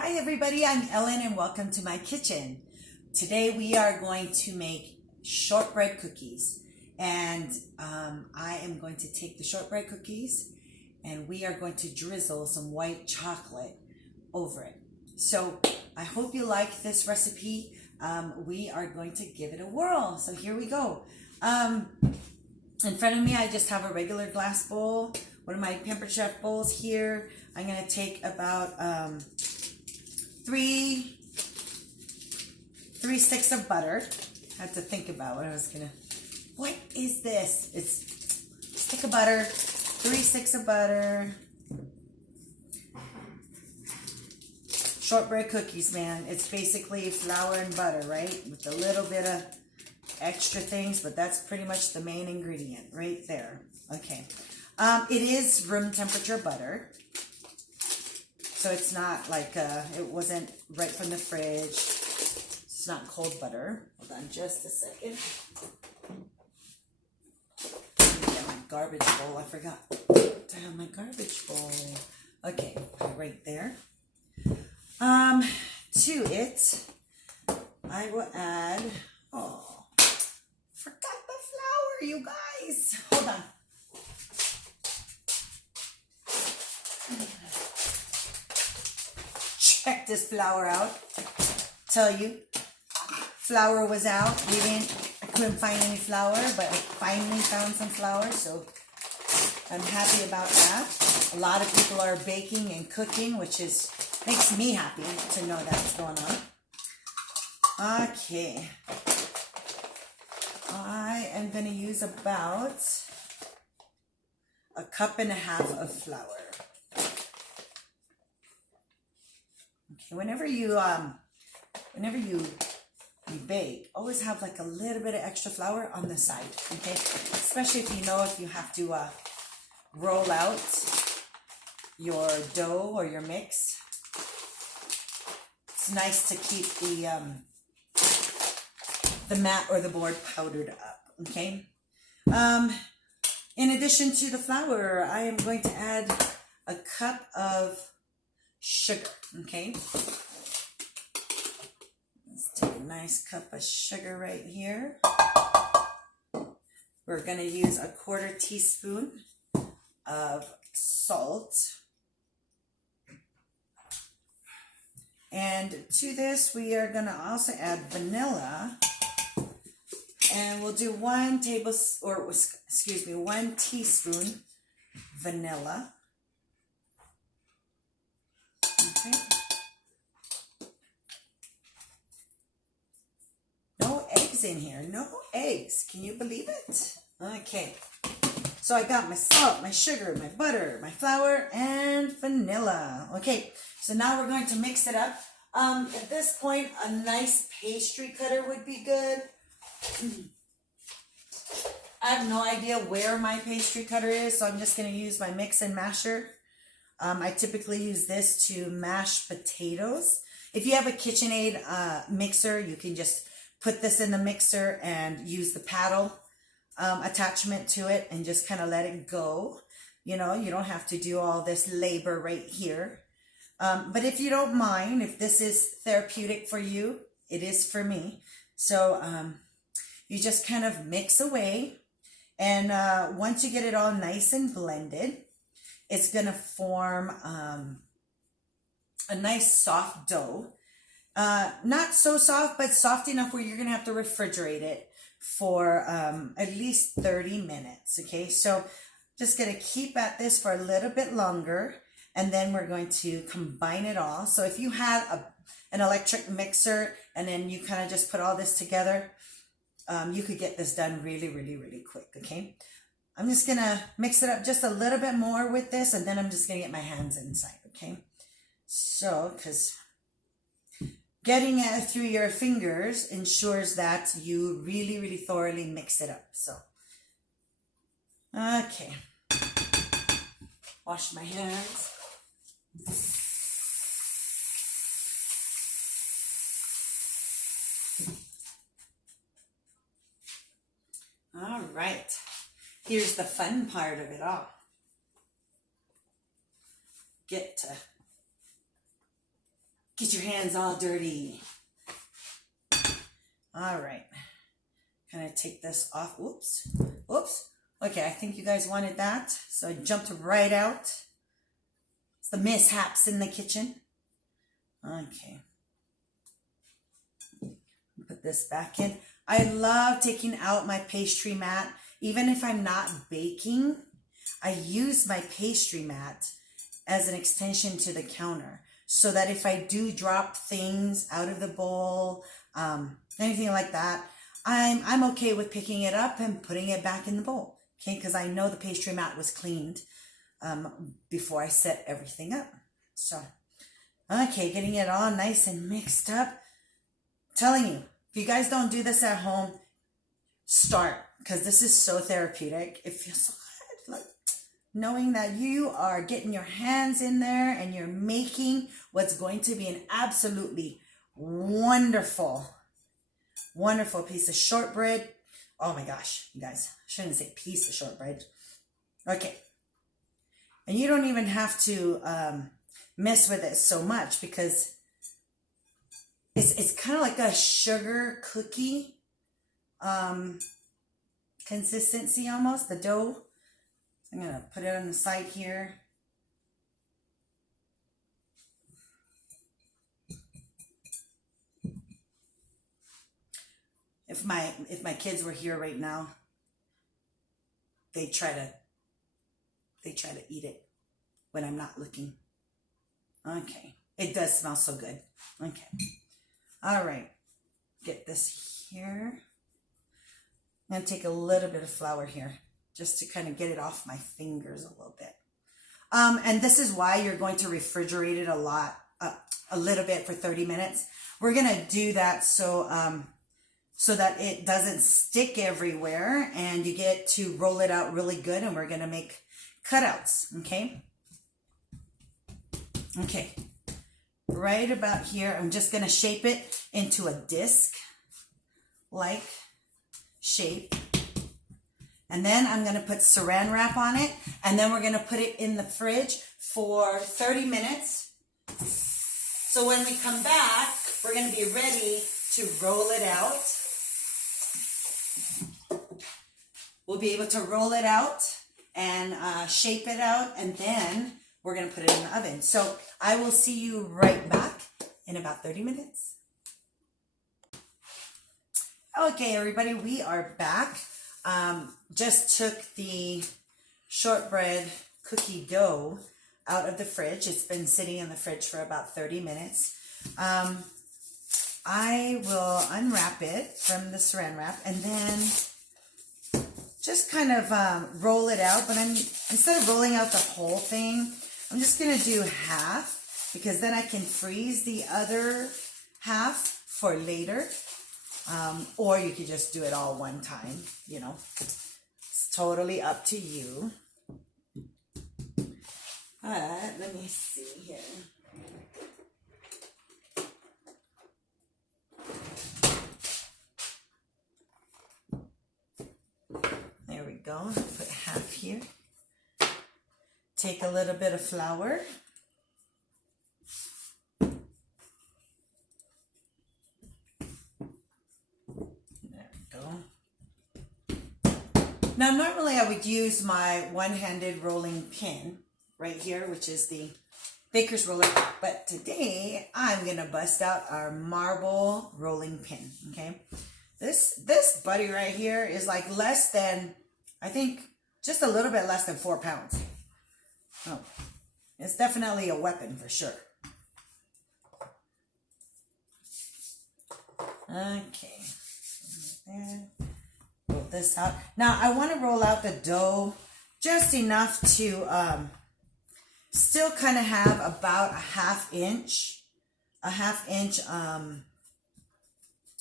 Hi everybody, I'm Ellen and welcome to my kitchen. Today we are going to make shortbread cookies, and I am going to take the shortbread cookies and we are going to drizzle some white chocolate over it. So I hope you like this recipe. We are going to give it a whirl. So here we go. In front of me I just have a regular glass bowl, one of my Pampered Chef bowls here. I'm going to take about three sticks of butter. I had to think about what I was gonna. What is this? It's a stick of butter, 3 sticks of butter. Shortbread cookies, man. It's basically flour and butter, right? With a little bit of extra things, but that's pretty much the main ingredient right there. Okay. It is room temperature butter. So it's not like, it wasn't right from the fridge. It's not cold butter. Hold on just a second. Get my garbage bowl. I forgot to have my garbage bowl. Okay, right there. To it, I will add, forgot the flour, you guys. Hold on. Check this flour out. Tell you, flour was out. I couldn't find any flour, but I finally found some flour, so I'm happy about that. A lot of people are baking and cooking, which makes me happy to know that's going on. Okay. I am going to use about 1.5 cups of flour. Okay, whenever you bake, always have like a little bit of extra flour on the side, okay? Especially if you have to roll out your dough or your mix. It's nice to keep the mat or the board powdered up, okay? In addition to the flour, I am going to add 1 cup of sugar, okay? Let's take a nice cup of sugar right here. We're going to use 1/4 teaspoon of salt. And to this, we are going to also add vanilla. And we'll do 1 teaspoon vanilla. Okay. No eggs in here. No eggs. Can you believe it? Okay. So I got my salt, my sugar, my butter, my flour, and vanilla. Okay. So now we're going to mix it up. At this point, a nice pastry cutter would be good. I have no idea where my pastry cutter is, so I'm just going to use my mix and masher. I typically use this to mash potatoes. If you have a KitchenAid mixer, you can just put this in the mixer and use the paddle attachment to it and just kind of let it go. You know, you don't have to do all this labor right here. But if you don't mind, if this is therapeutic for you, it is for me. So you just kind of mix away. And once you get it all nice and blended, it's going to form a nice soft dough. Not so soft, but soft enough where you're going to have to refrigerate it for at least 30 minutes. Okay, so just going to keep at this for a little bit longer, and then we're going to combine it all. So if you had an electric mixer and then you kind of just put all this together, you could get this done really, really, really quick. Okay. I'm just going to mix it up just a little bit more with this, and then I'm just going to get my hands inside, okay? So, because getting it through your fingers ensures that you really, really thoroughly mix it up. So, okay. Wash my hands. All right. Here's the fun part of it all. Get to Get your hands all dirty. All right. Gonna take this off. Oops. Oops. Okay, I think you guys wanted that. So I jumped right out. It's the mishaps in the kitchen. Okay. Put this back in. I love taking out my pastry mat. Even if I'm not baking, I use my pastry mat as an extension to the counter, so that if I do drop things out of the bowl, anything like that, I'm okay with picking it up and putting it back in the bowl. Okay, because I know the pastry mat was cleaned before I set everything up. So, okay, getting it all nice and mixed up. I'm telling you, if you guys don't do this at home, start, because this is so therapeutic. It feels so good, like knowing that you are getting your hands in there and you're making what's going to be an absolutely wonderful, wonderful piece of shortbread. Oh my gosh, you guys, I shouldn't say piece of shortbread. Okay. And you don't even have to mess with it so much, because it's kind of like a sugar cookie consistency almost, the dough. I'm going to put it on the side here. If my kids were here right now, they try to eat it when I'm not looking. Okay. It does smell so good. Okay. All right. Get this here. I'm going to take a little bit of flour here just to kind of get it off my fingers a little bit. And this is why you're going to refrigerate it a little bit for 30 minutes. We're going to do that so that it doesn't stick everywhere and you get to roll it out really good, and we're going to make cutouts, okay? Okay, right about here, I'm just going to shape it into a disc-like shape. And then I'm going to put saran wrap on it, and then we're going to put it in the fridge for 30 minutes. So when we come back, we're going to be ready to roll it out. We'll be able to roll it out and shape it out, and then we're going to put it in the oven. So I will see you right back in about 30 minutes. Okay, everybody, we are back. Just took the shortbread cookie dough out of the fridge. It's been sitting in the fridge for about 30 minutes. I will unwrap it from the saran wrap and then just kind of roll it out. But instead of rolling out the whole thing, I'm just going to do half, because then I can freeze the other half for later. Or you could just do it all one time, you know. It's totally up to you. But let me see here. There we go. Put half here. Take a little bit of flour. Now, normally I would use my one-handed rolling pin right here, which is the baker's roller. But today, I'm going to bust out our marble rolling pin, okay? This buddy right here is like less than, I think, just a little bit less than 4 pounds. Oh, it's definitely a weapon for sure. Okay. There. Roll this out. Now I want to roll out the dough just enough to still kind of have about a half inch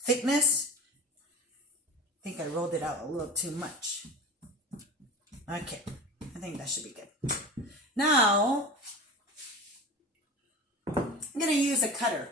thickness. I think I rolled it out a little too much. Okay, I think that should be good. Now I'm gonna use a cutter.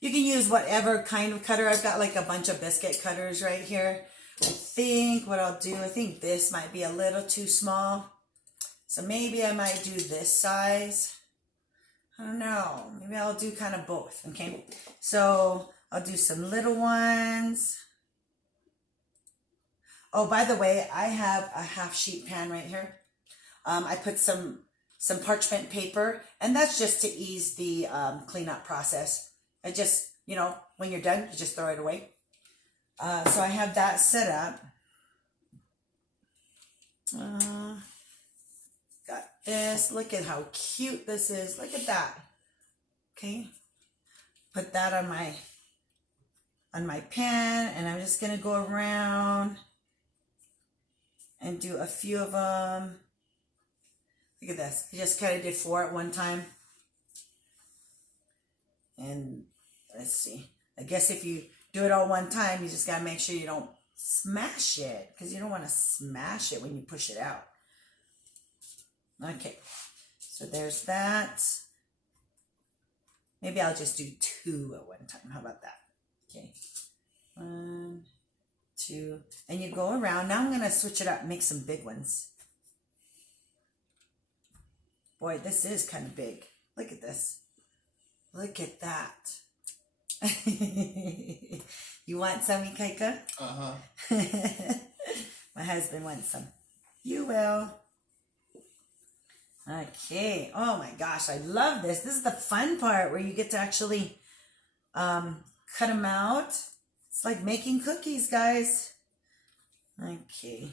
You can use whatever kind of cutter. I've got like a bunch of biscuit cutters right here. I think what I'll do, I think this might be a little too small. So maybe I might do this size. I don't know. Maybe I'll do kind of both. Okay. So I'll do some little ones. Oh, by the way, I have a half sheet pan right here. I put some parchment paper, and that's just to ease the cleanup process. I just, when you're done, you just throw it away. So I have that set up. Got this. Look at how cute this is. Look at that. Okay. Put that on my pan, and I'm just gonna go around and do a few of them. Look at this. I just kind of did 4 at one time. And let's see. I guess if you do it all one time, you just got to make sure you don't smash it, because you don't want to smash it when you push it out. Okay. So there's that. Maybe I'll just do 2 at one time. How about that? Okay. 1, 2. And you go around. Now I'm going to switch it up and make some big ones. Boy, this is kind of big. Look at this. Look at that. You want some, Ikaika? Uh-huh. My husband wants some. You will. Okay. Oh my gosh, I love this. This is the fun part where you get to actually cut them out. It's like making cookies, guys. Okay.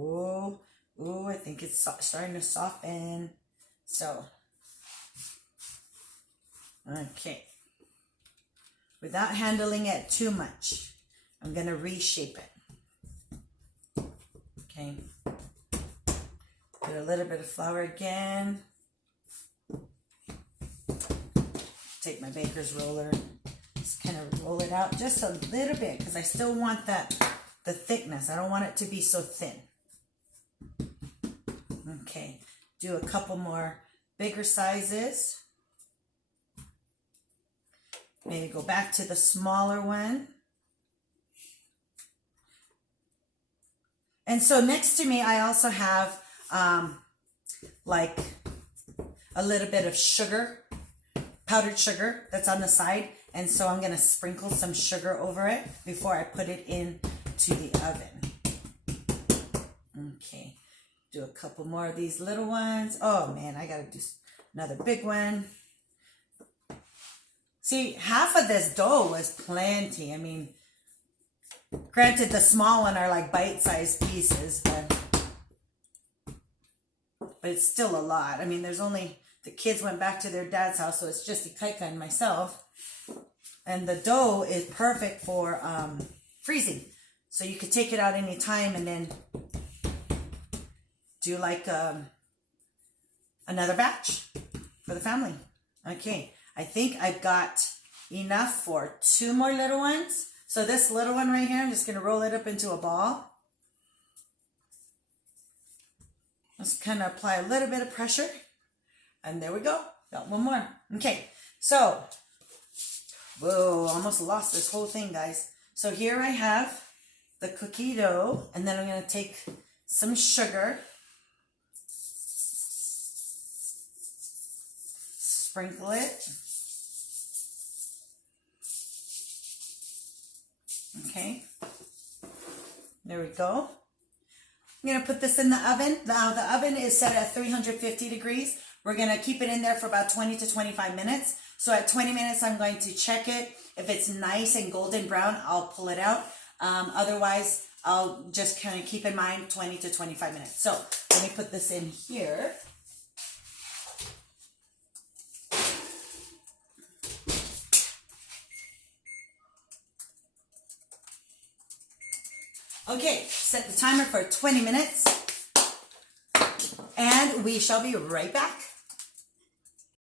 Oh, I think it's starting to soften. So, okay. Without handling it too much, I'm going to reshape it. Okay. Put a little bit of flour again. Take my baker's roller. Just kind of roll it out just a little bit, because I still want the thickness. I don't want it to be so thin. Okay, do a couple more bigger sizes. Maybe go back to the smaller one. And so next to me, I also have like a little bit of sugar, powdered sugar that's on the side. And so I'm going to sprinkle some sugar over it before I put it into the oven. Okay. Do a couple more of these little ones. Oh man, I gotta do another big one. See, half of this dough was plenty. I mean, granted, the small one are like bite-sized pieces, but it's still a lot. I mean, there's only, the kids went back to their dad's house, so it's just Ikaika and myself. And the dough is perfect for freezing. So you could take it out any time and then do like another batch for the family. Okay, I think I've got enough for 2 more little ones. So this little one right here, I'm just going to roll it up into a ball. Just kind of apply a little bit of pressure. And there we go. Got 1 more. Okay, so, whoa, almost lost this whole thing, guys. So here I have the cookie dough, and then I'm going to take some sugar. Sprinkle it. Okay. There we go. I'm going to put this in the oven. Now the oven is set at 350 degrees. We're going to keep it in there for about 20 to 25 minutes. So at 20 minutes, I'm going to check it. If it's nice and golden brown, I'll pull it out. Otherwise, I'll just kind of keep in mind 20 to 25 minutes. So let me put this in here. Okay, set the timer for 20 minutes, and we shall be right back.